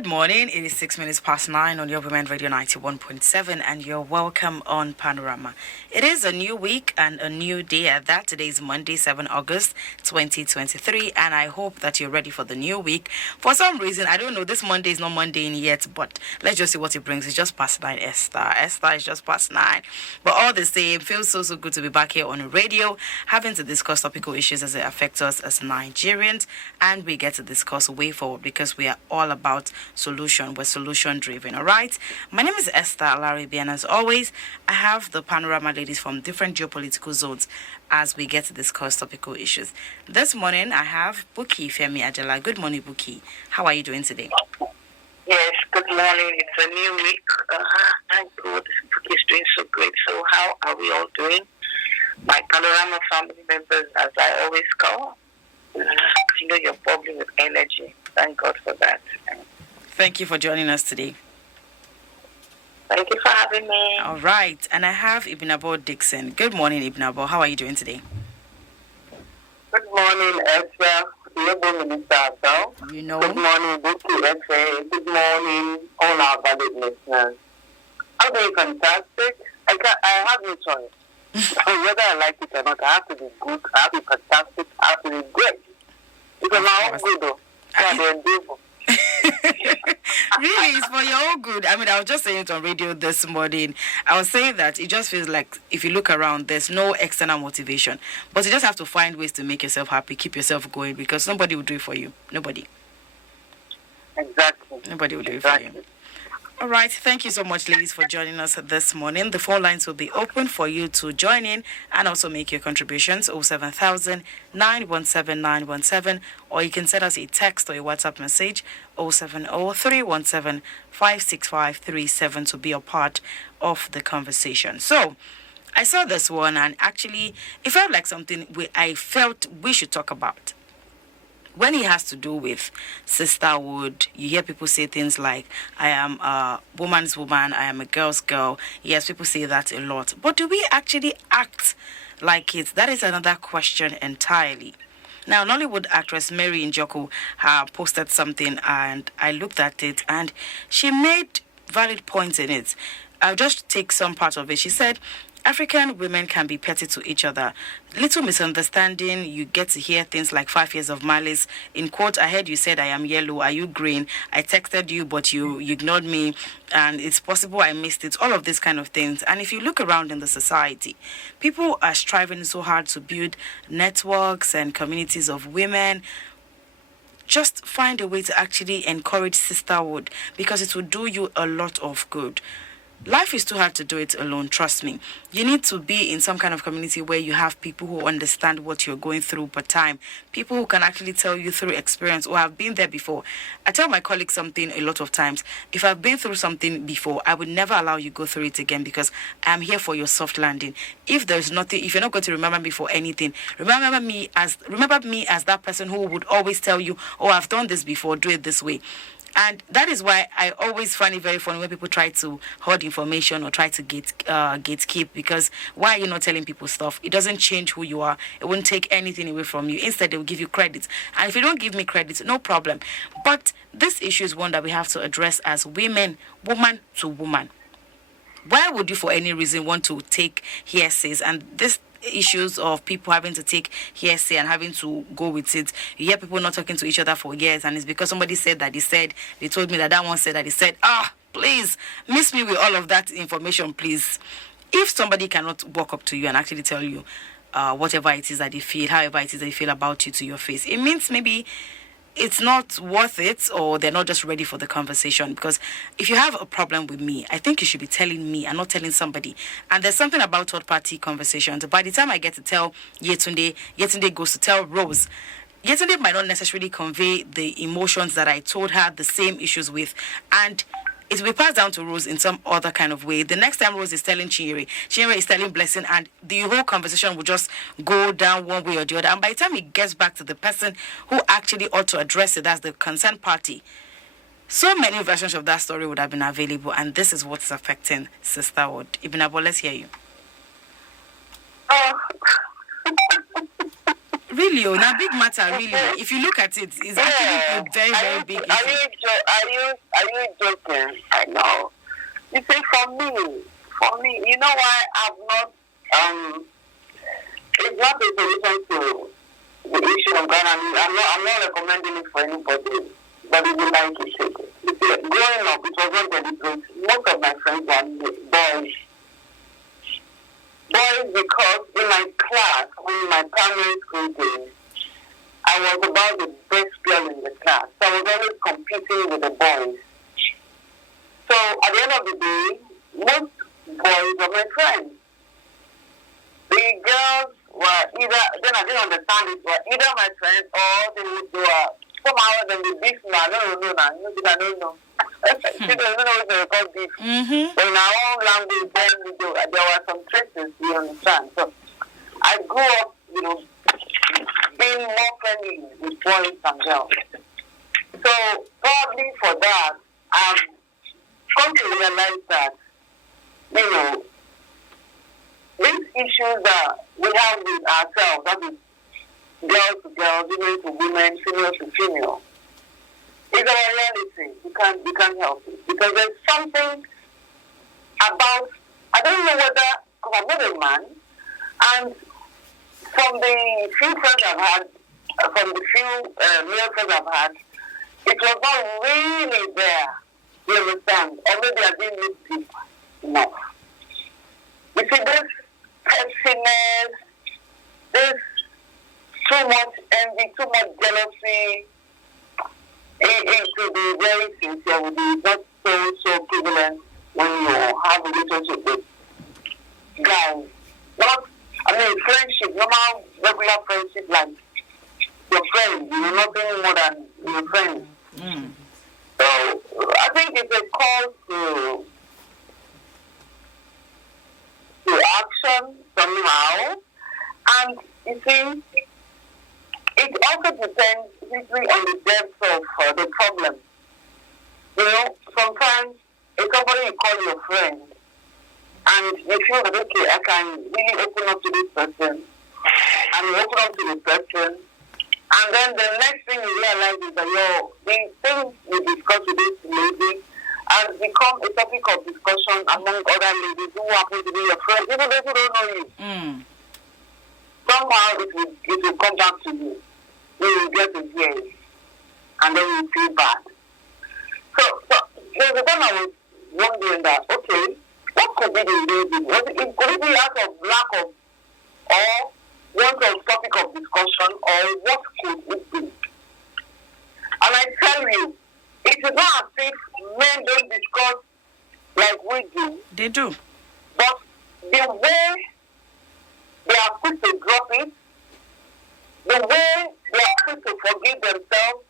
Good morning. It is 6 minutes past 9 on your Women Radio 91.7, and you're welcome on Panorama. It is a new week and a new day at that. Today is Monday, 7 August 2023, and I hope that you're ready for the new week. For some reason, I don't know, this Monday is not Monday in yet, but let's just see what it brings. It's just past 9, Esther. Esther is just past 9. But all the same, feels so good to be back here on the radio, having to discuss topical issues as it affects us as Nigerians, and we get to discuss a way forward because we are all about solution. We're solution driven. All right. My name is Esther Alaribi, and as always, I have the Panorama ladies from different geopolitical zones as we get to discuss topical issues. This morning, I have Buki Femi Ajala. Good morning, Buki. How are you doing today? Yes, good morning. It's a new week. Thank God, Buki is doing so great. So how are we all doing? My Panorama family members, as I always call, you're bubbling with energy. Thank God for that. Thank you for joining us today. Thank you for having me. All right. And I have Ibnabo Dixon. Good morning, Ibnabo. How are you doing today? Good morning, Esther. Good morning, You know. Good morning, Buki Esther. Good morning, all our valued listeners. I'm doing fantastic. I have no choice. Whether I like it or not, I have to be good, I have to be fantastic, I have to be great. Because my own good, though. Really, it's for your own good. I mean, I was just saying it on radio this morning. I was saying that it just feels like if you look around, there's no external motivation. But you just have to find ways to make yourself happy, keep yourself going, because nobody will do it for you. Nobody. Exactly. Nobody will do it for you. All right. Thank you so much, ladies, for joining us this morning. The phone lines will be open for you to join in and also make your contributions. 07000 917 917, or you can send us a text or a WhatsApp message 070 317 56537 to be a part of the conversation. So, I saw this one, and actually, it felt like something I felt we should talk about. When it has to do with sisterhood, you hear people say things like, I am a woman's woman, I am a girl's girl. Yes, people say that a lot. But do we actually act like it? That is another question entirely. Now, Nollywood actress Mary Njoku posted something, and I looked at it, and she made valid points in it. I'll just take some part of it. She said, African women can be petty to each other. Little misunderstanding, you get to hear things like 5 years of malice. In quote, I heard you said I am yellow, are you green? I texted you, but you ignored me, and it's possible I missed it. All of these kind of things. And if you look around in the society, people are striving so hard to build networks and communities of women. Just find a way to actually encourage sisterhood, because it will do you a lot of good. Life is too hard to do it alone, trust me. You need to be in some kind of community where you have people who understand what you're going through per time. People who can actually tell you through experience or have been there before. I tell my colleagues something a lot of times. If I've been through something before, I would never allow you go through it again, because I'm here for your soft landing. If there's nothing, if you're not going to remember me for anything, remember me as that person who would always tell you, oh, I've done this before, do it this way. And that is why I always find it very funny when people try to hoard information or try to gatekeep, because why are you not telling people stuff? It doesn't change who you are. It won't take anything away from you. Instead, they will give you credit. And if you don't give me credit, no problem. But this issue is one that we have to address as women, woman to woman. Why would you for any reason want to take hearsays? And this issues of people having to take hearsay and having to go with it. You hear people not talking to each other for years, and it's because somebody said that they told me that one said that he said, please, miss me with all of that information, please. If somebody cannot walk up to you and actually tell you whatever it is that they feel, however it is they feel about you to your face, it means maybe it's not worth it, or they're not just ready for the conversation. Because if you have a problem with me, I think you should be telling me and not telling somebody. And there's something about third-party conversations. By the time I get to tell Yetunde goes to tell Rose. Yetunde might not necessarily convey the emotions that I told her the same issues with. And it will be passed down to Rose in some other kind of way. The next time Rose is telling Chinyere is telling Blessing, and the whole conversation will just go down one way or the other. And by the time it gets back to the person who actually ought to address it, that's the concerned party, so many versions of that story would have been available, and this is what's affecting sisterhood. Ibn Abo, let's hear you. Really, oh, now big matter, really. If you look at it, it's actually a very, very big issue. Are you joking? I know. You see, for me, you know why I've not, it's not a solution to the issue of Ghana. I'm not recommending it for anybody, but if you like it, take it. You see, growing up, it was not deliberate. Most of my friends were boys. Boys, because in my class, in my primary school days, I was about the best girl in the class. So I was always competing with the boys. So at the end of the day, most boys were my friends. The girls were either, then I didn't understand it, were either my friends or they were somehow then they beef me. I don't know. I don't know. I don't know what they call beef. But in our own language, then there were some traces, you understand. So I grew up, being more friendly with boys and girls. So probably for that, I've come to realize that, these issues that we have with ourselves, that is girls to girls, women to women, female to female, is our reality. You can't help it. Because there's something about, I don't know whether, because I'm not a man, and from the few friends I've had, from the few male friends I've had, it was not really there, you understand? Or maybe I didn't look deep enough. You see, this pettiness, this too much envy, too much jealousy, to be very sincere with you, is not so prevalent when you have a relationship with guys. Friendship, normal, regular friendship, like your friend, nothing more than your friend. So I think it's a call to action somehow. And you see, it also depends simply on the depth of the problem. Sometimes if somebody you call your friend and you feel that, okay, I can really open up to this person, and you open up to the person, and then the next thing you realize is that the things you discuss with this lady has become a topic of discussion among other ladies who happen to be your friends, even those who don't know you. Somehow it will come back to you. You will get to hear it, and then you feel bad. So there's a time I was wondering that, okay, what could be the reason? Could it be out of lack of, or want of topic of discussion, or what could it be? And I tell you, it is not as if men don't discuss like we do. They do. But the way they are quick to drop it, the way they are quick to forgive themselves,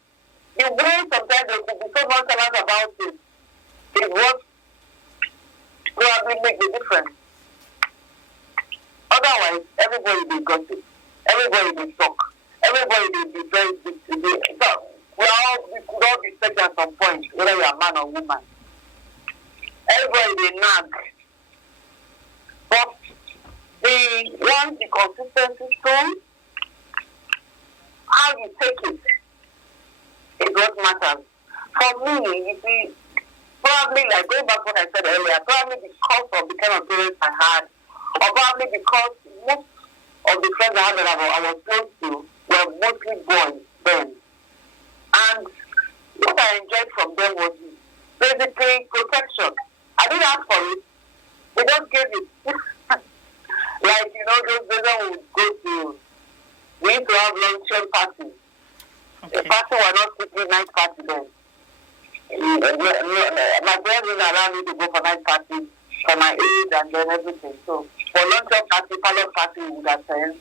the way sometimes they could be so nonchalant about it, is what probably make the difference. Otherwise, everybody will gossip. Everybody will talk. Everybody will be very big today. So we could all be sick at some point, whether you're a man or woman. Everybody will nag. But the consistency too, how you take it is what matters. For me, you see, probably like going back to what I said earlier, probably because of the kind of parents I had, or probably because most of the friends I had that I was close to were mostly boys then. And what I enjoyed from them was basically protection. I didn't ask for it. They just gave it. Like, those days I would go to, we used to have luncheon parties. Okay. The party was not strictly night party then. My parents didn't allow me to go for night parties for my age and then everything. So for luncheon party, parlor party, we would attend.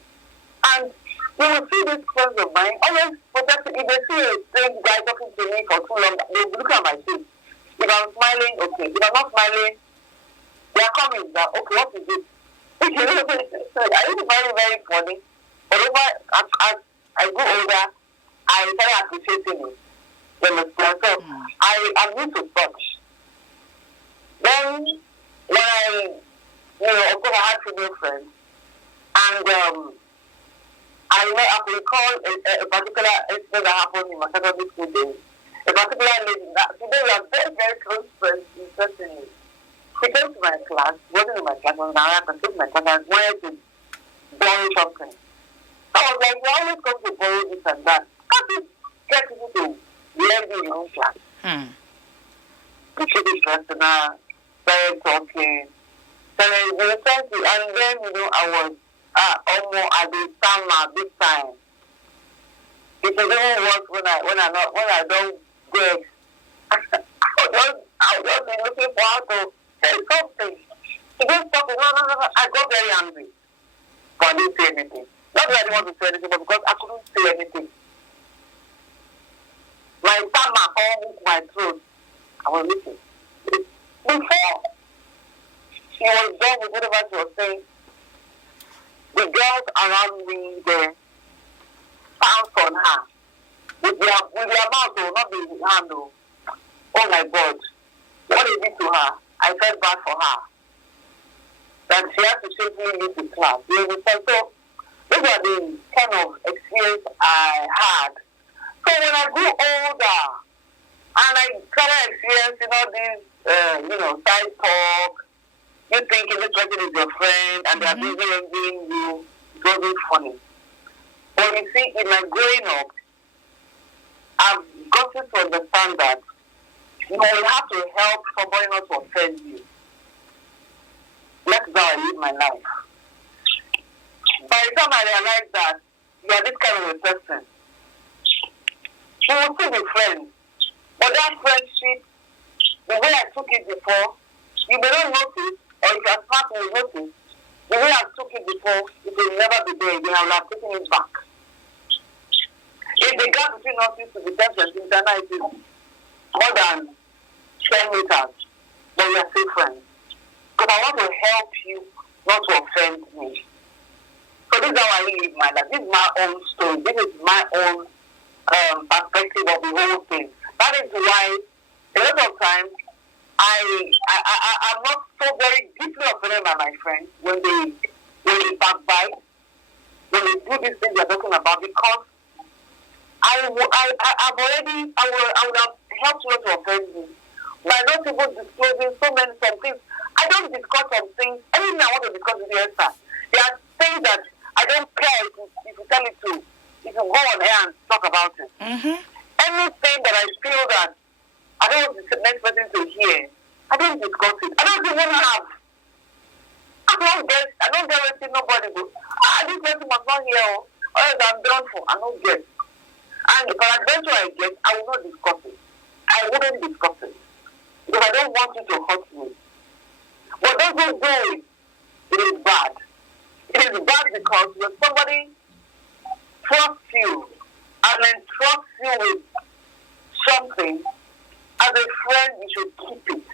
And you will see these friends of mine always protecting. If they see a strange guy talking to me for too long, they will look at my face. If I'm smiling, okay. If I'm not smiling, they are coming. Okay, what is it? So I used to find it very funny. But as I grew older, I started appreciating it. You understand? So I'm used to touch. Then when of course I had female friends, and I know I can recall a particular incident that happened in my secondary school days. A particular lady that today we are very, very close friends, interestingly. She came to my class, wasn't in my class, was now I can take my class and wanted to borrow something. So I was like, you always come to borrow this and that. Can't you get people to learn in your own class? We should be personal, started talking. So we were talking, and then, I was almost at the summer this time. It was even worse when I don't get. I'll just be looking for how to say something. She just talking, no. I got very angry. But I didn't say anything. Not that I didn't want to say anything, but because I couldn't say anything. My stomach all hooked my throat. I was listening. Before she was done with whatever she was saying, the girls around me there pounced on her. With their mouth, not with their hand. Oh my God. What is it to her? I felt bad for her. That she had to simply leave the class. You understand? So, those are the kind of experience I had. So when I grew older, and I started experiencing all these, side talk, you thinking this person is your friend, and they're busy envying you, it wasn't funny. But you see, in my growing up, I've gotten to understand that you will have to help somebody not to offend you. That's how I live my life. By the time I realized that you are this kind of a person, we will still be friends. But that friendship, the way I took it before, you may not notice, or if you are smart, you will notice. The way I took it before, it will never be there again. I will have taken it back. If the gap between us used to be 10 centimeters, now it is more than 10 meters, but we are still friends. Because I want to help you, not to offend me. So this is how I live my life. This is my own story. This is my own perspective of the whole thing. That is why a lot of times I'm not so very deeply offended by my friends when they backbite, when they do these things they're talking about, because I would have helped you to offend you by not even disclosing some things. I don't discuss some things. Anything I want to discuss with the answer. There are things that I don't care if you tell it to. If you go on air and talk about it. Anything that I feel that I don't want the next person to hear, I don't discuss it. I don't even have. I don't get anything nobody do. This person must not hear, or else I'm done for. I don't get. And for adventure I get, I will not discuss it. I wouldn't discuss it. Because I don't want you to hurt me. But those who do it, it is bad. It is bad because when somebody trusts you and then trusts you with something, as a friend, you should keep it.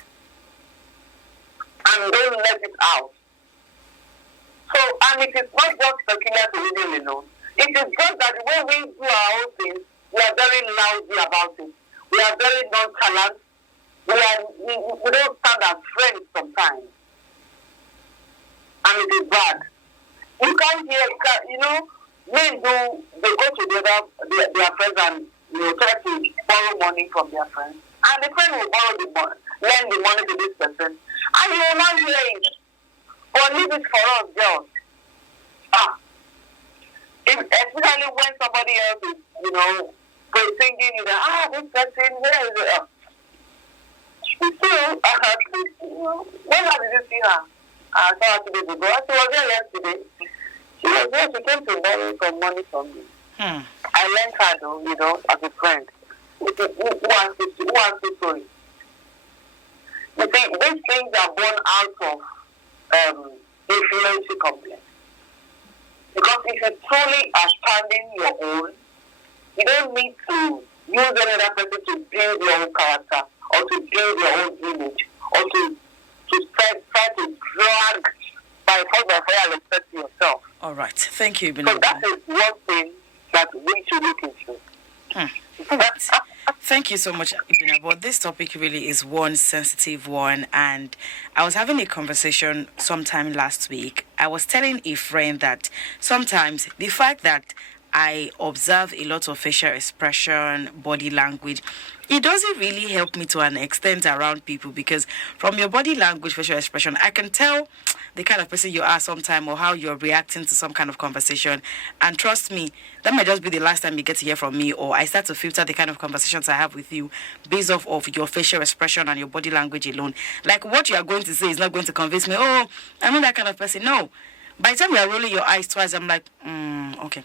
And don't let it out. So, and it is not just peculiar to women alone. It is just that the way we do our own things, we are very lousy about it. We are very nonchalant. We don't stand as friends sometimes. And it is bad. You can't hear, men they go together, their friends, and try to borrow money from their friends. And the friend will borrow the money, lend the money to this person. And you will not hear it. But leave it for us, girls. Especially when somebody else is, singing, this person, where is it? When did you see her? I saw her 2 days ago. She was there yesterday. She was there. She came to borrow some money from me. I lent her, though, as a friend. Who wants to story? You see, these things are born out of influence complex. Because if you truly are standing your own, you don't need to use any other person to build your own character or to build your own image or to try to drag by force by fire respect to yourself. All right. Thank you, Ibn. So that is one thing that we should look into. All right. Thank Thank you so much, Ibina. But this topic really is one sensitive one. And I was having a conversation sometime last week. I was telling a friend that sometimes the fact that I observe a lot of facial expression, body language, it doesn't really help me to an extent around people because from your body language, facial expression, I can tell the kind of person you are sometime or how you're reacting to some kind of conversation. And trust me, that might just be the last time you get to hear from me, or I start to filter the kind of conversations I have with you based off of your facial expression and your body language alone. Like what you are going to say is not going to convince me, oh, I'm not that kind of person. No. By the time you are rolling your eyes twice, I'm like, okay,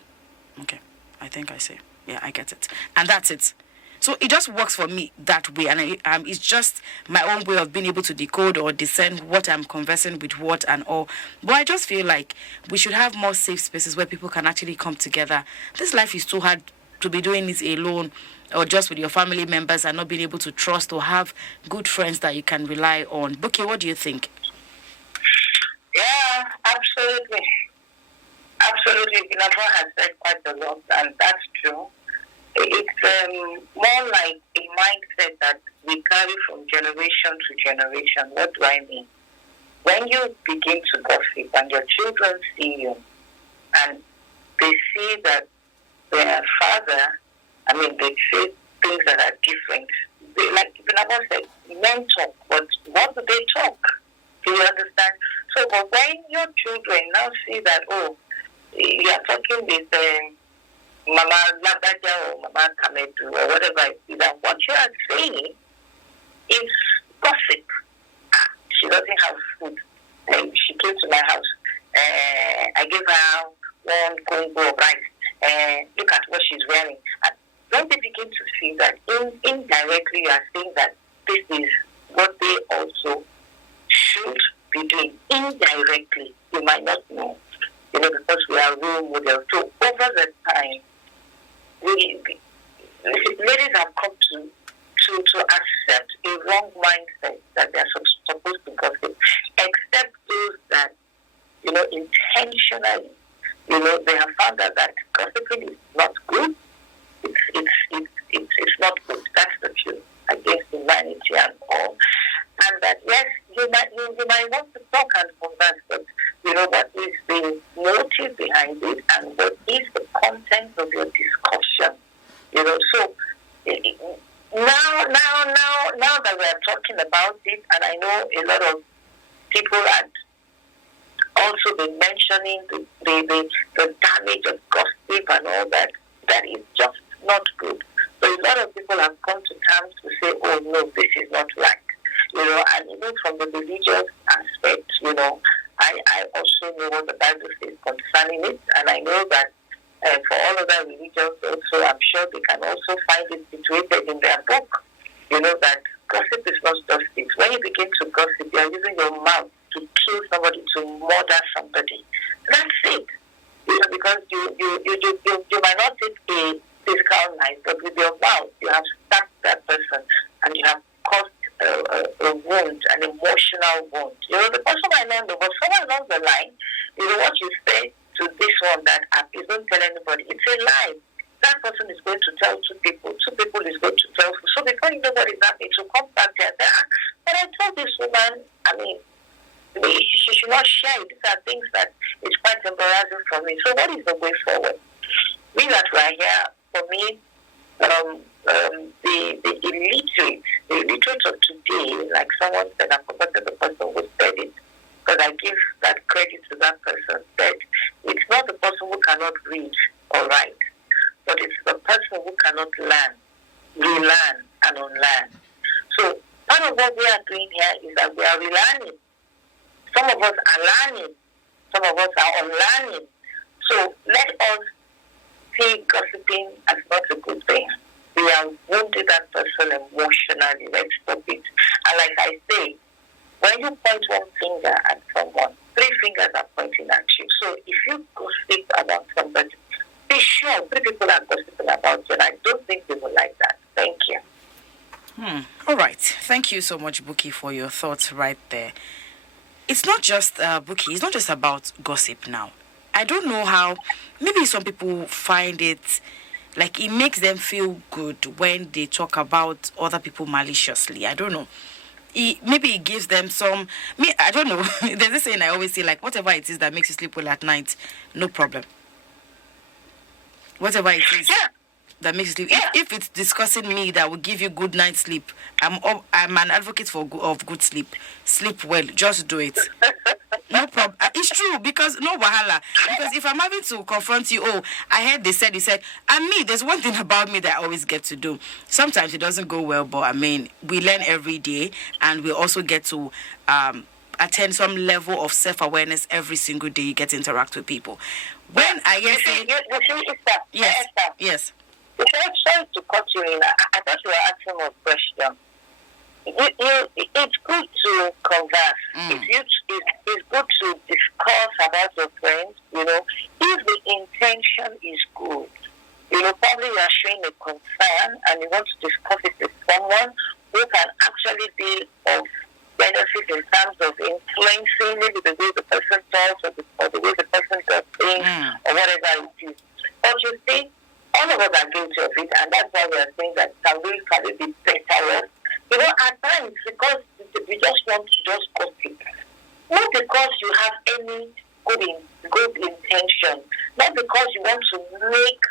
I think I see. Yeah, I get it. And that's it. So it just works for me that way, and it's just my own way of being able to decode or discern what I'm conversing with what and all. But I just feel like we should have more safe spaces where people can actually come together. This life is too hard to be doing this alone or just with your family members and not being able to trust or have good friends that you can rely on. Buki, what do you think? Yeah, absolutely. Absolutely. Pinafo has said quite a lot, and that's true. It's more like a mindset that we carry from generation to generation. What do I mean? When you begin to gossip and your children see you and they see that their father, they say things that are different. They, like Pinafo said, men talk, but what do they talk? Do you understand? So, but when your children now see that, oh, you are talking with Mama Lagaja or Mama Kamedu or whatever it is, and what you are saying is gossip. She doesn't have food. She came to my house. I gave her one congo of rice. Look at what she's wearing. And when they begin to see that, indirectly you are saying that this is what they also should be doing. Indirectly, you might not know. Because we are role models. So over the time, ladies have come to accept a wrong mindset that they are supposed to gossip, except those that, intentionally, they have found out that gossiping is not good. It's not good. That's the truth against humanity and all. And that, yes, you might want to talk and converse, but what is the motive behind it and what is the content of your discussion? So now that we are talking about it, and I know a lot of people had also been mentioning the damage of gossip and all that is just not good. So a lot of people have come to terms to say, oh no, this is not right. And even from the religious aspect, I also know what the Bible says concerning it, and I know that for all other religions also, I'm sure they can also find it situated in their book. That gossip is not justice. When you begin to gossip, you are using your mouth to kill somebody, to murder somebody. That's it. Because you might not take a physical knife, but with your mouth, you have stabbed that person, and you have caused a wound, an emotional wound. The person might not know, but somewhere along the line, what you say to this one that please don't tell anybody, it's a lie. That person is going to tell two people is going to tell. So before you know what is happening, to come back there and say, but I told this woman, she should not share it. These are things that is quite embarrassing for me. So what is the way forward? We that were here, for me, the illiterate of today, like someone said, I forgot the person who said it, because I give that credit to that person, that it's not the person who cannot read or write, but it's the person who cannot learn, relearn, and unlearn. So part of what we are doing here is that we are relearning. Some of us are learning, some of us are unlearning. So let us see gossiping as not a good thing. We have wounded that person emotionally. Let's stop it. And like I say, when you point one finger at someone, 3 fingers are pointing at you. So if you gossip about somebody, be sure 3 people are gossiping about you. And I don't think they will like that. Thank you. All right. Thank you so much, Buki, for your thoughts right there. It's not just, Buki, it's not just about gossip now. I don't know how, maybe some people find it Like, it makes them feel good when they talk about other people maliciously. I don't know. Maybe it gives them some. Me, I don't know. There's this saying I always say, like, whatever it is that makes you sleep well at night, no problem. Whatever it is Yeah. that makes you sleep. Yeah. If it's discussing me that will give you good night's sleep, I'm an advocate of good sleep. Sleep well. Just do it. No problem. It's true, because no wahala. Because if I'm having to confront you, oh, I heard they said, you said, and me, there's one thing about me that I always get to do. Sometimes it doesn't go well, but I mean, we learn every day, and we also get to attain some level of self-awareness every single day you get to interact with people. When I hear say, yes, yes. Sorry to cut you in. I thought you were asking a question. It's good to converse. It's good to discuss about your friends. If the intention is good, probably you are showing a concern and you want to discuss it with someone who can actually be of benefit in terms of influencing maybe the way the person talks or the way the person does things or whatever it is. But you see, all of us are guilty of it, and that's why we are saying that can we be better. At times, because we just want to just gossip. Not because you have any good intention. Not because you want to make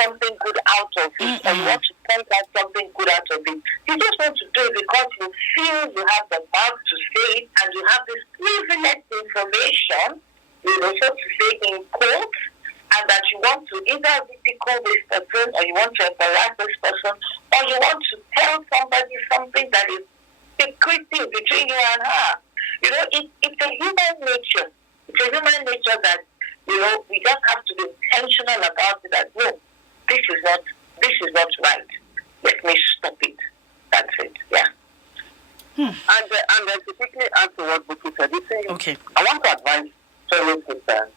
something good out of it, or you want to point out something good out of it. You just want to do it because you feel you have the power to say it, and you have this privileged information, so to say, in quotes, and that you want to either ridicule this person, or you want to embarrass this person, or you want to tell somebody something that is secretive between you and her. It's a human nature. It's a human nature that, we just have to be intentional about it, that no, this is not right. Let me stop it. That's it. Yeah. And to quickly answer what Buki said, you see, Okay. I want to advise fellow sisters.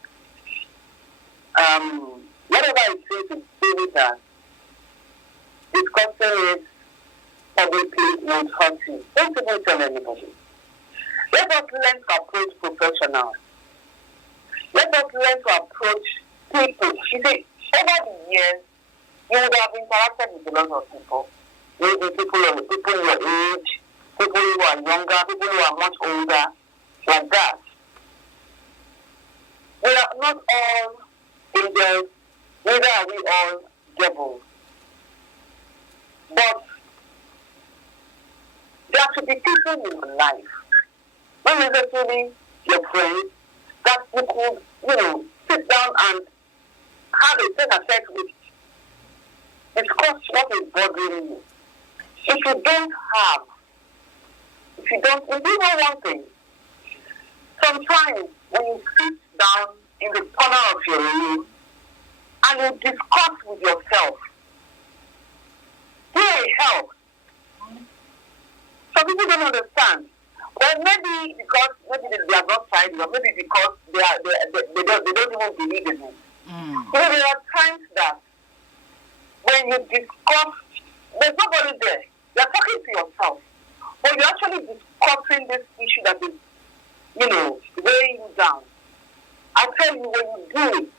Whatever it is to do with that, discussing it publicly won't hurt you. Don't even tell anybody. Let us learn to approach professionals. Let us learn to approach people. You see, over the years, you would have interacted with a lot of people. Maybe people your age, people who are younger, people who are much older, like that. We are not all angels, neither are we all devils. But there should be people in your life, not necessarily your friends, that you could, sit down and have a tete-a-tete with. Discuss what is bothering you. If you don't, you know one thing. Sometimes when you sit down in the corner of your room and you discuss with yourself, it helps. Some people don't understand. Well, maybe because they are not tried, or maybe because they don't even believe in it. There are times that when you discuss, there's nobody there. You're talking to yourself. But you're actually discussing this issue that is, weighing you down. I tell you, when you do it,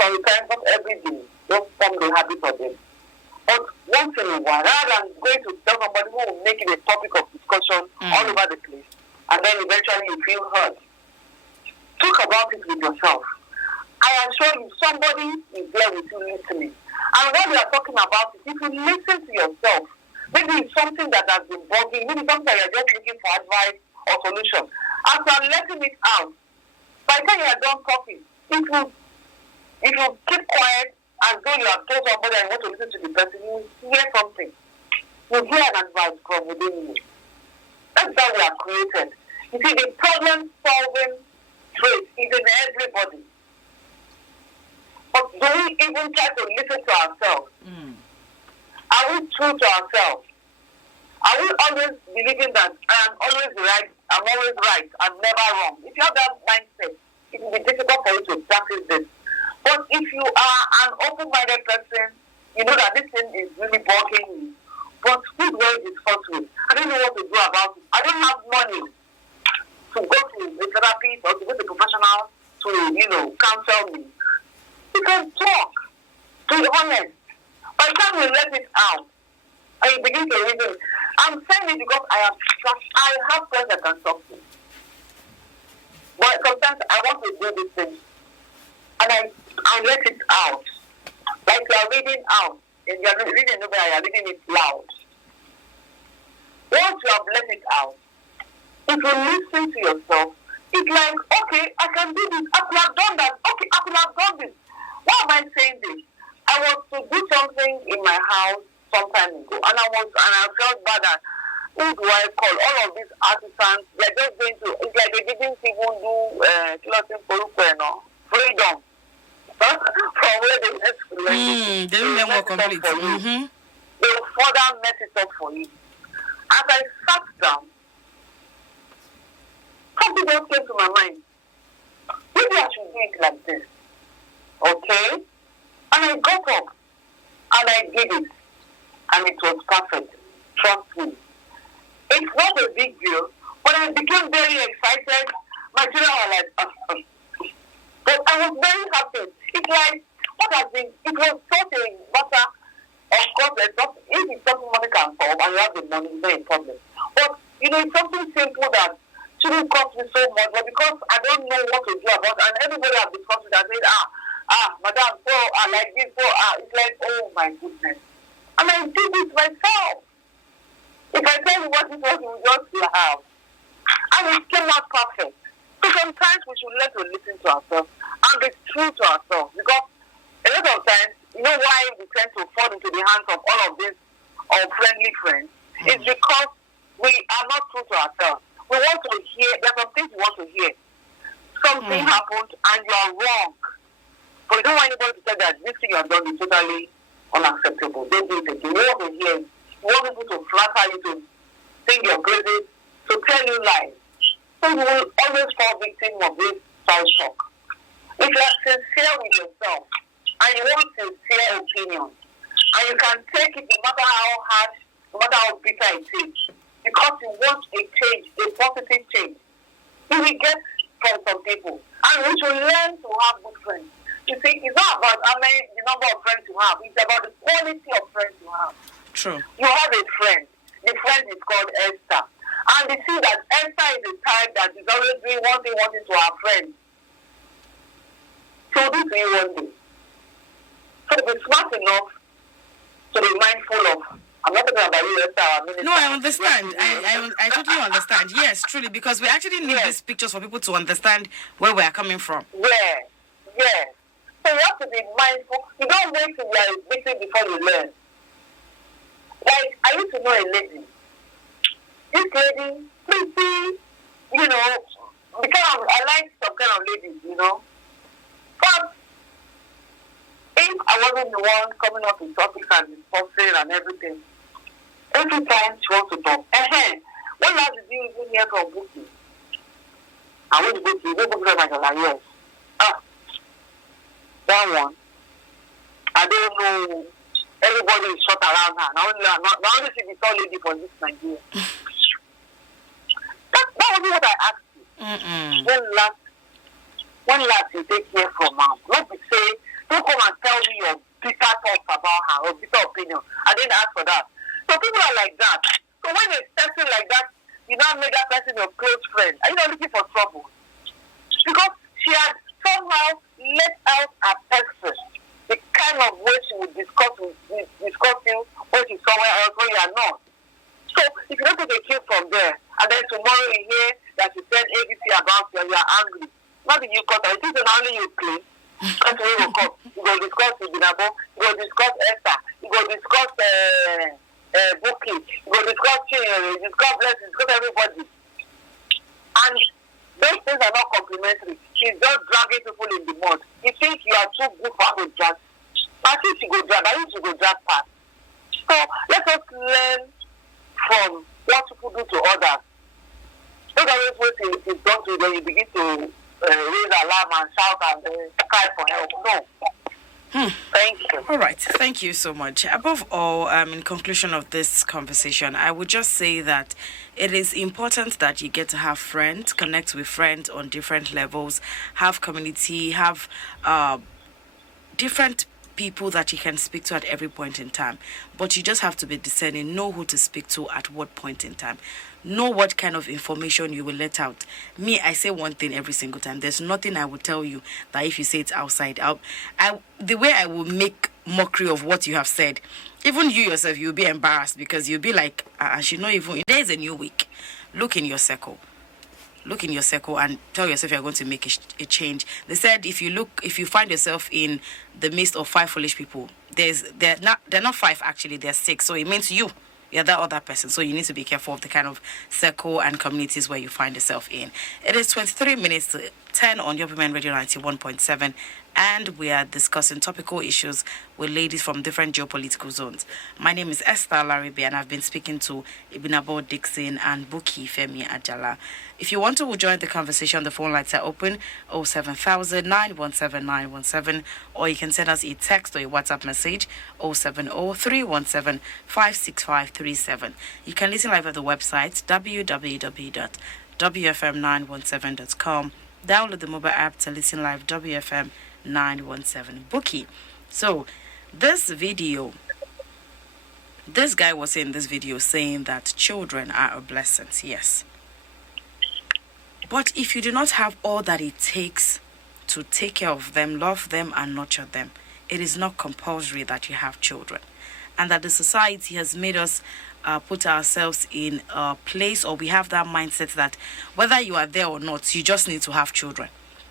sometimes, not every day, don't form the habit of it. But once in a while, rather than going to tell somebody who will make it a topic of discussion all over the place, and then eventually you feel hurt, talk about it with yourself. I assure you, somebody is there with you listening. And when we are talking about it, if you listen to yourself, maybe it's something that has been bugging, maybe something that you're just looking for advice or solution. As you are letting it out, by the time you are done talking, if you keep quiet as though you have told somebody and want to listen to the person, you hear something. You hear an advice from within you. That's how we are created. You see, the problem-solving trait is in everybody. But do we even try to listen to ourselves? Are we true to ourselves? Are we always believing that I'm always right, I'm never wrong? If you have that mindset, it will be difficult for you to practice this. But if you are an open-minded person, you know that this thing is really bugging you. But who do I discuss with? I don't know what to do about it. I don't have money to go to a therapist or to go to a professional to, counsel me. You can talk Be honest. By the time you let it out, and you begin to reason, I'm saying it because I have friends that can talk to me. But sometimes I want to do this thing, and I let it out. Like you are reading out, and you are reading a novel, you are reading it loud. Once you have let it out, if you listen to yourself, it's like, okay, I can do this. I could have done that. Okay, I could have done this. Why am I saying this? I was to do something in my house some time ago, and I felt bad that who do I call? All of these artisans, they're just going to. It's like they didn't even do freedom from where they left to learn. They didn't learn more complete. They will further mess it up for you. As I sat down, something just came to my mind. Maybe I should do it like this. Okay? And I got up and I did it. And it was perfect. Trust me. It's not a big deal, but I became very excited. My children were like, but I was very happy. It's like, it was such a matter. Of course, if it's something money can solve and you have the money, it's not a problem. But, it's something simple that shouldn't cost me so much, but because I don't know what to do about it, and everybody I've discussed with, I said, madam, like this, it's like, oh my goodness. And I did this myself. If I tell you what it was, you will just laugh. And it came out perfect. So sometimes we should learn to listen to ourselves and be true to ourselves. Because a lot of times, you know why we tend to fall into the hands of all of these unfriendly friends? It's because we are not true to ourselves. We want to hear, there are some things we want to hear. Something happened and you are wrong. But you don't want anybody to tell that this thing you have done is totally unacceptable. Don't do it again. You want to hear it. You want people to flatter you, to think you're crazy, to tell you lies. So you will always fall victim of this self-talk. If you are sincere with yourself and you want sincere opinions, and you can take it no matter how harsh, no matter how bitter it is, because you want a change, a positive change, you will get from some people. And we should learn to have good friends. You see, it's not about how many, the number of friends you have. It's about the quality of friends you have. True. You have a friend. The friend is called Esther. And you see that Esther is the type that is always doing one thing, wanting to her friends. So do to you one day. So be smart enough to be mindful of. I'm not talking about you, Esther. No, I understand. I totally understand. Yes, truly, because we actually need these pictures for people to understand where we are coming from. Yeah. So you have to be mindful. You don't wait till you are a victim before you learn. Like, I used to know a lady. This lady, pretty, because I like some kind of ladies, But if I wasn't the one coming up with topics and discussing and everything, every time she wants to talk, what last did you even hear from Bookie? I went to Bookie, you go to my yes. That one. I don't know. Everybody is shut around her. Now only she be tall lady for this Nigeria. That was what I asked you. When last you take care from her? Not to say, don't come and tell me your bitter thoughts about her or bitter opinion. I didn't ask for that. So people are like that. So when a person like that, you now make that person your close friend, are you not looking for trouble? Because she had somehow let out her person. The kind of way she would discuss you when she's somewhere else when you are not. So if you don't take a cue from there, and then tomorrow you hear that she said ABC about you and you are angry, not that you cut her, it isn't only you clean. That's where you go. You go discuss with Binabo, you go discuss Esther, you go discuss Bookie, you go discuss Chin, you discuss Blessing, discuss everybody. And those things are not complimentary. She's just dragging people in the mud. You think you are too good for her to drag. I think she go drag. I think she go drag past. So let us learn from what people do to others. Don't always wait till it's done to you, then you begin to raise alarm and shout and cry for help. No. Thank you. All right. Thank you so much. Above all, in conclusion of this conversation, I would just say that it is important that you get to have friends, connect with friends on different levels, have community, have different people that you can speak to at every point in time. But you just have to be discerning, know who to speak to at what point in time. Know what kind of information you will let out. Me, I say one thing every single time. There's nothing I will tell you that if you say it outside, the way I will make mockery of what you have said, even you yourself, you'll be embarrassed because you'll be like, I should not even. There's a new week. Look in your circle. Look in your circle and tell yourself you're going to make a change. They said if you find yourself in the midst of 5 foolish people, they're not 5 actually, they're 6. So it means you're that other person. So you need to be careful of the kind of circle and communities where you find yourself in. It is 23 minutes to 10 on your Women Radio 91.7, and we are discussing topical issues with ladies from different geopolitical zones. My name is Esther Laribe, and I've been speaking to Ibinabo Dixon and Buki Femi Ajala. If you want to join the conversation, the phone lines are open 07000 917 917, or you can send us a text or a WhatsApp message 070 317 56537. You can listen live at the website www.wfm917.com. Download the mobile app to listen live, WFM 917. Bookie. So, this guy was in this video saying that children are a blessing. Yes. But if you do not have all that it takes to take care of them, love them, and nurture them, it is not compulsory that you have children. And that the society has made us put ourselves in a place, or we have that mindset that whether you are there or not, you just need to have children.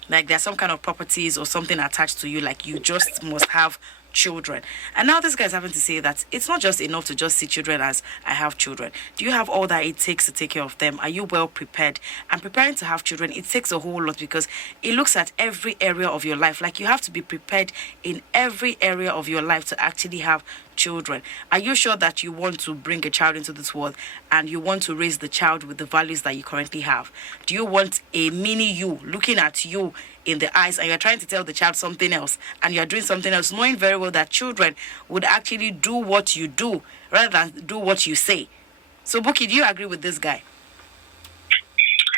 Like there's some kind of properties or something attached to you, like you just must have children. And now this guy's having to say that it's not just enough to just see children as I have children. Do you have all that it takes to take care of them? Are you well prepared? And preparing to have children, it takes a whole lot because it looks at every area of your life. Like you have to be prepared in every area of your life to actually have children. Are you sure that you want to bring a child into this world and you want to raise the child with the values that you currently have? Do you want a mini you looking at you in the eyes and you're trying to tell the child something else and you're doing something else, knowing very well that children would actually do what you do rather than do what you say? So, Buki, do you agree with this guy?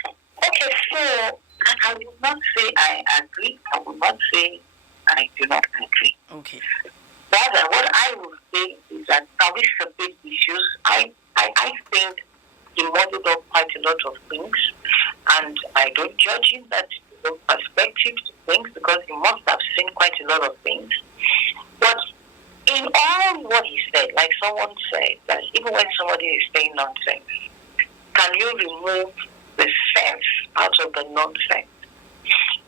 Okay, so I will not say I agree. I will not say I do not agree. Okay. Rather, what I will say is that now these are big issues. I think he modeled up quite a lot of things, and I don't judge him that perspective to things because he must have seen quite a lot of things. But in all what he said, like someone said, that even when somebody is saying nonsense, can you remove the sense out of the nonsense?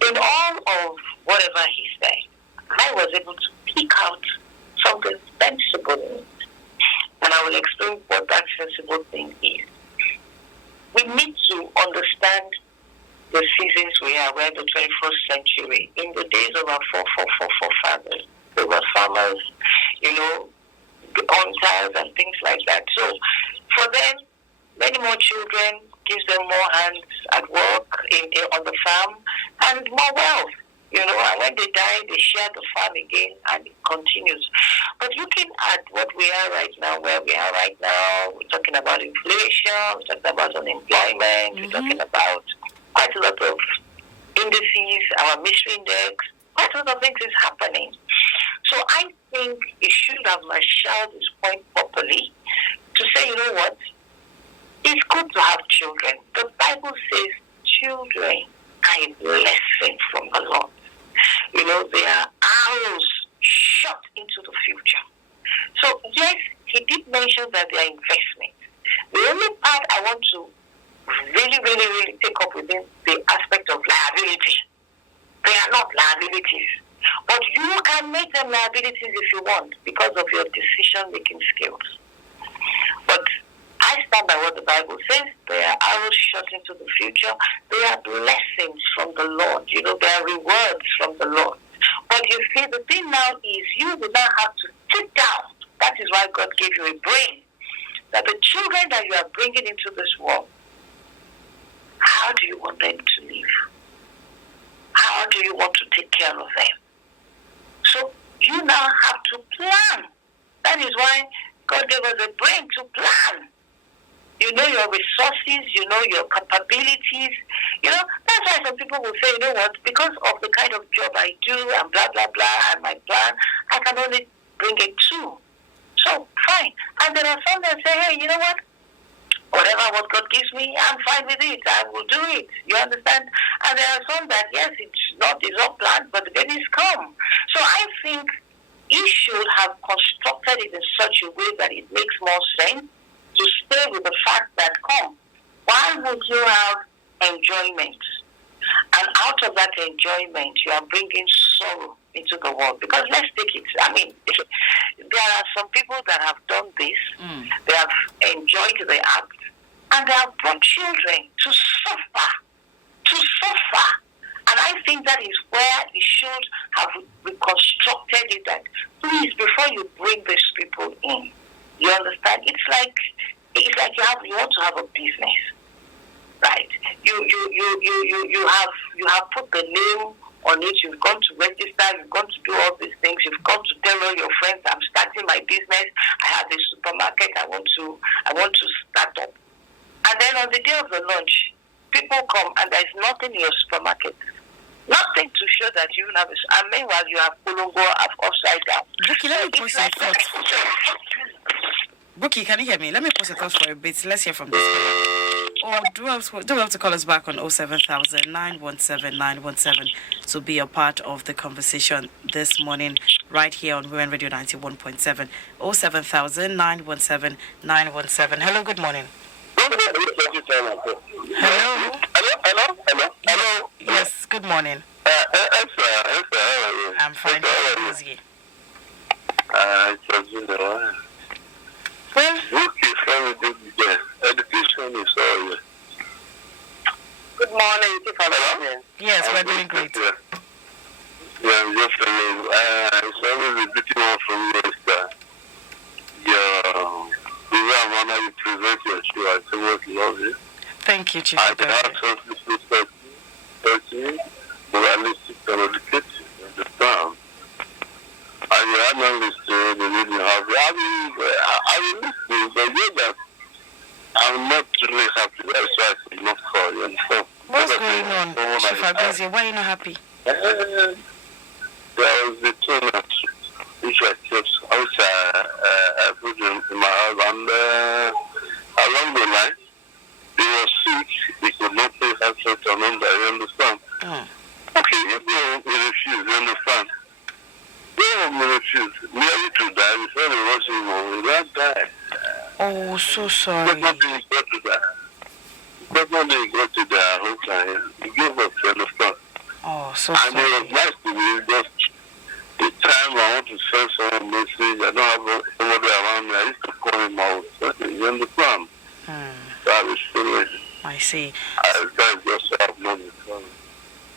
In all of whatever he said, I was able to pick out something sensible in it. And I will explain what that sensible thing is. We need to understand the seasons we are. We're in the 21st century. In the days of our forefathers, they were farmers, hunters and things like that. So for them, many more children gives them more hands at work on the farm and more wealth. And when they die, they share the farm again, and it continues. But looking at what we are right now, where we are right now, we're talking about inflation, we're talking about unemployment, we're talking about quite a lot of indices, our mystery index, quite a lot of things is happening. So I think it should have marshaled this point properly to say, you know what, it's good to have children. The Bible says children are a blessing from the Lord. They are arrows shot into the future. So, yes, he did mention that they are investments. The only part I want to really, really, really take up within the aspect of liability. They are not liabilities. But you can make them liabilities if you want because of your decision-making skills. But I stand by what the Bible says. They are arrows shot into the future. They are blessings from the Lord. They are rewards from the Lord. But you see, the thing now is you will now have to sit down. That is why God gave you a brain. That the children that you are bringing into this world, how do you want them to live? How do you want to take care of them? So you now have to plan. That is why God gave us a brain to plan. You know your resources, you know your capabilities. That's why some people will say, you know what, because of the kind of job I do and blah, blah, blah, and my plan, I can only bring in 2. So, fine. And there are some that say, hey, you know whatever what God gives me, I'm fine with it. I will do it. You understand? And there are some that, yes, it's not planned, but the babies come. So I think he should have constructed it in such a way that it makes more sense to stay with the fact that, why would you have enjoyment? And out of that enjoyment, you are bringing sorrow into the world. Because let's take it, there are some people that have done this, they have enjoyed the act, and they have brought children to suffer. And I think that is where it should have reconstructed it, that please, before you bring these people in, you understand, it's like you want to have a business, right? You have put the name on it. You've gone to register. You've gone to do all these things. You've gone to tell all your friends, I'm starting my business. I have a supermarket. I want to start up. And then on the day of the launch, people come and there's nothing in your supermarket. Nothing to show that you have it. And meanwhile, you have Kulungo upside down. Buki, let me pause your thoughts. Buki, can you hear me? Let me pause your thoughts for a bit. Let's hear from this guy. Or do we have to call us back on 07000 917 917 to be a part of the conversation this morning right here on WN Radio 91.7. 07000 917 917. Hello, good morning. Hello. Yes, good morning. I'm fine. Well, education is all. Good morning. Yes, we're doing great. Yeah, just it's always a bit more from you, sir. The way I want to present your show, I so much love it. Thank you, Chief. I can have self-respect, moralistic, and educative, understand? And you have not listened, you didn't have. I will listen, but you that I'm not really happy. That's why I said not for you, understand? What's going on, Chief Agozie? Why are you not happy? There was a tune which I kept, which I put in my house, and along the line, they were sick, they could not pay access to another, you understand? Okay, if they refuse, you understand? They refuse, nearly to die, before they rush him home, he not die. Oh, so sorry. But not being got to die. But not being got to die, whole time. He gave up, you understand? Oh, so and sorry. it was nice to me, just the time I want to send someone a message, I don't have somebody around me, I used to call him out. You understand? So I was feeling, I see. I just have money.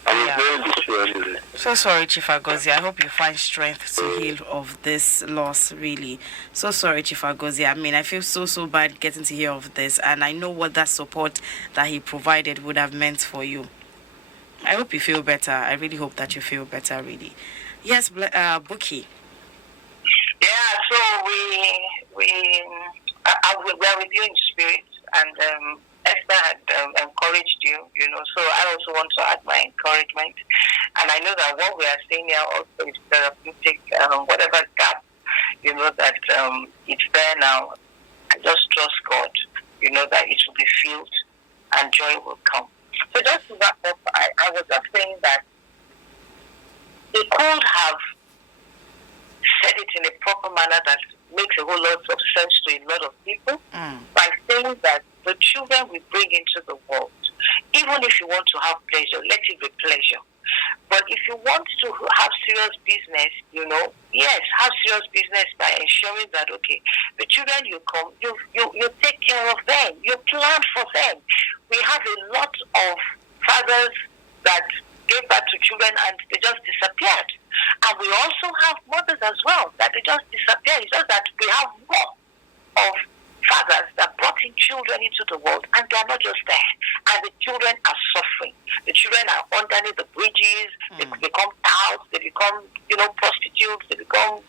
I'm enjoying the show anyway. So sorry, Chief Agozie. I hope you find strength to heal of this loss, really. So sorry, Chief Agozie. I mean, I feel so bad getting to hear of this, and I know what that support that he provided would have meant for you. I hope you feel better. I really hope that you feel better, really. Yes, Buki. Yeah, so we are with you in spirit, and Esther had encouraged you, so I also want to add my encouragement. And I know that what we are saying here also is therapeutic, whatever gap, that it's there now. I just trust God, that it will be filled and joy will come. So just to wrap up, I was just saying that he could have said it in a proper manner that makes a whole lot of sense to a lot of people by saying that the children we bring into the world, even if you want to have pleasure, let it be pleasure. But if you want to have serious business, yes, have serious business by ensuring that, okay, the children you come, you take care of them, you plan for them. We have a lot of fathers that gave birth to children and they just disappeared. And we also have mothers as well that they just disappear. It's just that we have more of fathers that brought in children into the world and they are not just there. And the children are suffering. The children are underneath the bridges. They become touts. They become, prostitutes. They become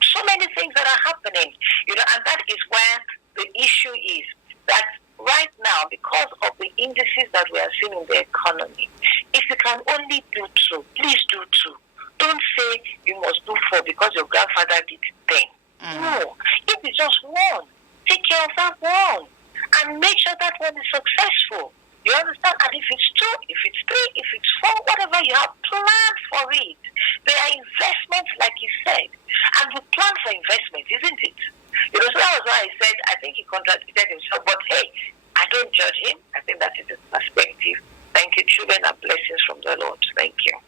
so many things that are happening. And that is where the issue is. that right now, because of the indices that we are seeing in the economy, if you can only do 2, please do 2. Don't say you must do 4 because your grandfather did 10. No. If it's just 1, take care of that 1 and make sure that one is successful. You understand? And if it's 2, if it's 3, if it's 4, whatever you have, plan for it. There are investments, like you said. And we plan for investment, isn't it? So that was why I said, I think he contradicted himself. But hey, I don't judge him. I think that is his perspective. Thank you, children, and blessings from the Lord. Thank you.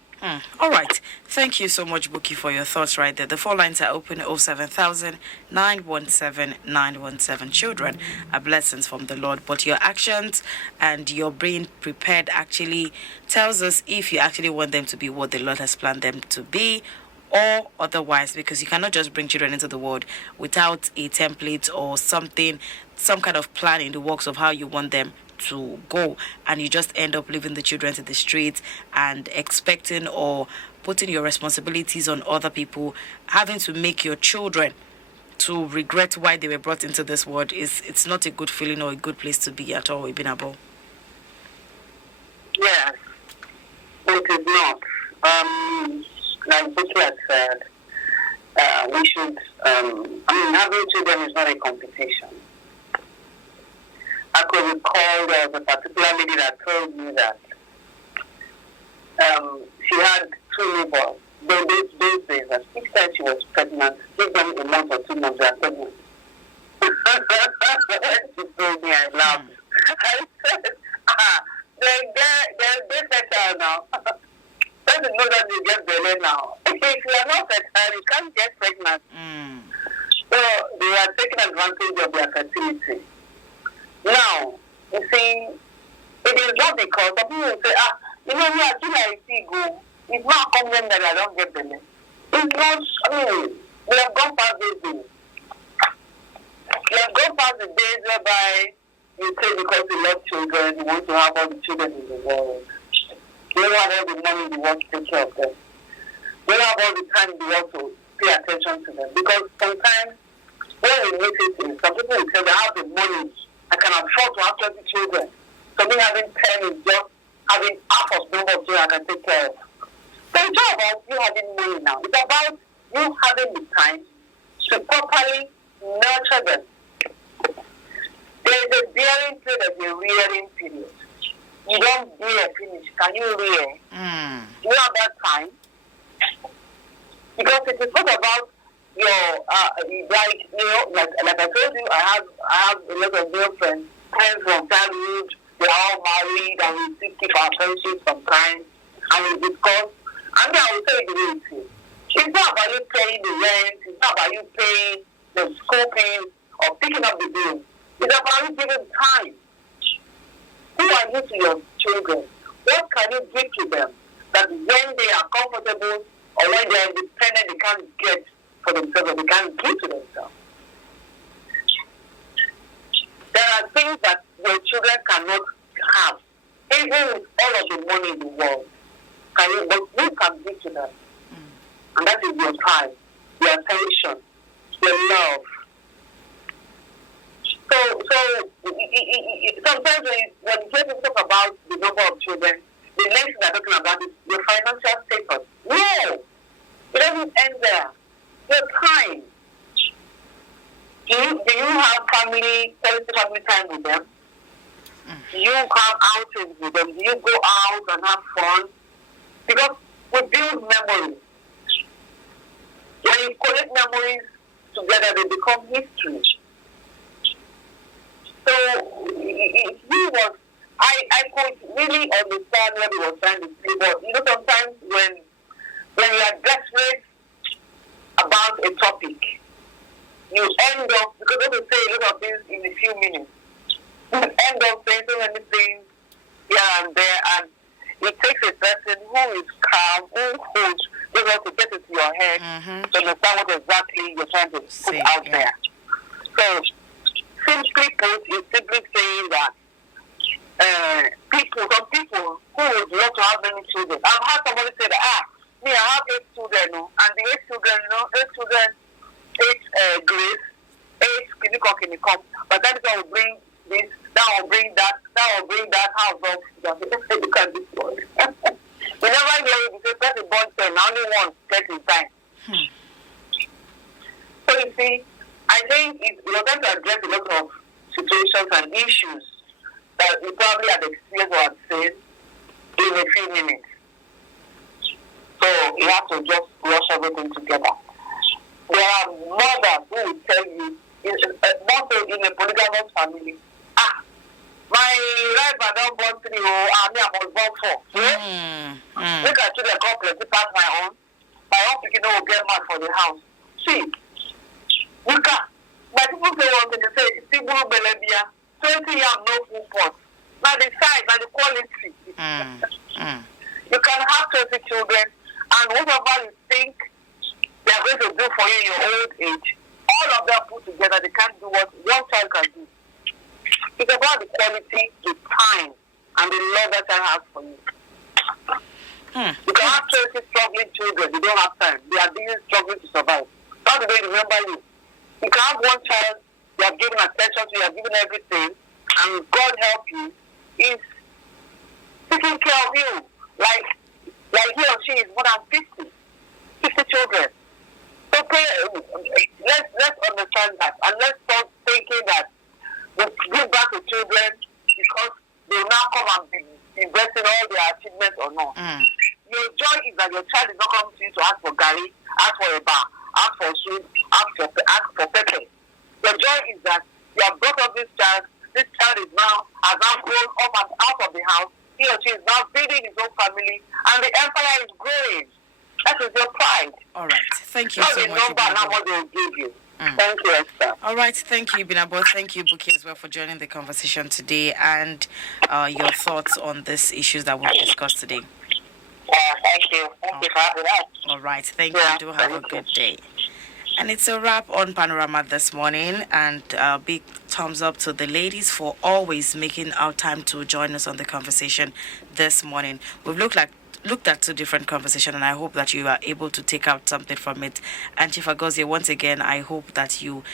All right. Thank you so much, Buki, for your thoughts right there. The 4 lines are open: 07000 917 917. Children are blessings from the Lord, but your actions and your being prepared actually tells us if you actually want them to be what the Lord has planned them to be, or otherwise, because you cannot just bring children into the world without a template or something, some kind of plan in the works of how you want them to go, and you just end up leaving the children to the streets and expecting or putting your responsibilities on other people, having to make your children to regret why they were brought into this world. It's not a good feeling or a good place to be at all, Ibinabo. Yes, it is not. Like Buki had said, we should, having children is not a competition. I could recall there was a particular lady that told me that she had 2 neighbors. Those days, that each time she was pregnant, give them a month or 2 months, they are pregnant. She told me, I laughed. I said, they're fertile now. Doesn't know that you get belly now. If you are not fertile, you can't get pregnant. So they are taking advantage of their fertility. Now, you see, it is not because some people will say, me, I feel like I go. It's not common that I don't get belly. It's not, we have gone past those days. We have gone past the days whereby you say because you love children, you want to have all the children in the world. You don't have all the money in the world to take care of them. You don't have all the time in the world to pay attention to them. Because sometimes, when we meet it, some people will say, I have the money, I can afford to have 20 children. So me having 10 is just having half of the number of children I can take care of. So it's not about you having money now. It's about you having the time to properly nurture them. There is a bearing period and a rearing period. You don't bear finish. Can you rear? Do you have that time? Because it is not about your like I told you, I have a lot of girlfriends, friends from childhood. They're all married, and we still keep our friendship sometimes, and we discuss. I will say the way it is. It's not about you paying the rent. It's not about you paying the school fees or picking up the bills. It's about you giving time. Who are you to your children? What can you give to them that when they are comfortable or when they are independent, they can't get for themselves or they can't give to themselves? There are things that your children cannot have, even with all of the money in the world. But you can give to them. And that is your time, your attention, your love. So sometimes when people talk about the number of children, the next thing they're talking about is your financial status. No! It doesn't end there. Your time. Do you have quality family time with them? Do you have outings with them? Do you go out and have fun? Because we build memories. When you collect memories together, they become history. So I could really understand what he was trying to say, but sometimes when you are desperate about a topic, you end up, because I will say a lot of things in a few minutes, you end up saying so many things here and there, and it takes a person who is calm, who is able to get into your head to understand what exactly you're trying to put out there. So, simply put, it's simply saying that some people who would love to have many children. I've had somebody say that, I have 8 children, and the 8 children, 8 grace, 8 kinikon, but that is what will bring this, that will bring that house up. You can destroy. You never hear it because person born 10, only one get in time. So you see, I think you're going to address a lot of situations and issues that you probably have experienced or have seen in a few minutes. So you have to just rush everything together. There are mothers who will tell you, not in a polygamous family, my life I don't born 3 or me I was born 4. Yeah? Look at children come plenty pass my own. My own picking will get mad for the house. See, you can. My people say one thing, they say, see, 20 years no full pot. Now the size and the quality. You can have 20 children, and whatever you think they are going to do for you in your old age, all of them put together, they can't do what one child can do. It's about the quality, the time, and the love that I have for you. You can have 20 struggling children, they don't have time. They are busy struggling to survive. How do they remember you? You can have one child, you have given attention to, you have given everything, and God help you, is taking care of you. Like he or she is more than 50 children. So let's understand that, and let's stop thinking that we give back to children because they will now come and be investing all their achievements or not. Your joy is that your child is not coming to you to ask for Gary, ask for a bar, ask for soup, ask for pepper. Your joy is that you have brought up this child. This child has now grown up and out of the house. He or she is now building his own family, and the empire is growing. That is your pride. All right. Thank you so much. Not the number and what they will give you. Thank you, Esther. All right. Thank you, Binabo. Thank you, Buki, as well, for joining the conversation today and your thoughts on these issues that we've discussed today. Thank you. Thank you for having us. All right. Thank you. Do have a good day. And it's a wrap on Panorama this morning. And big thumbs up to the ladies for always making our time to join us on the conversation this morning. We've looked at 2 different conversations, and I hope that you are able to take out something from it. And Chief Agozie, once again, I hope that you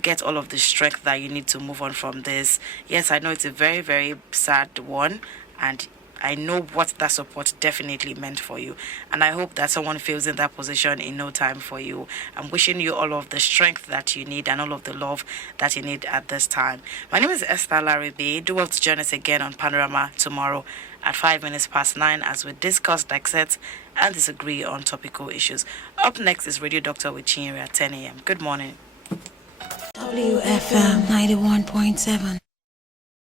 get all of the strength that you need to move on from this. Yes, I know it's a very, very sad one, and I know what that support definitely meant for you. And I hope that someone feels in that position in no time for you. I'm wishing you all of the strength that you need and all of the love that you need at this time. My name is Esther Laribe. Do well to join us again on Panorama tomorrow at 9:05 as we discuss, dissect, and disagree on topical issues. Up next is Radio Doctor with Chinyere at 10 a.m. Good morning. WFM 91.7.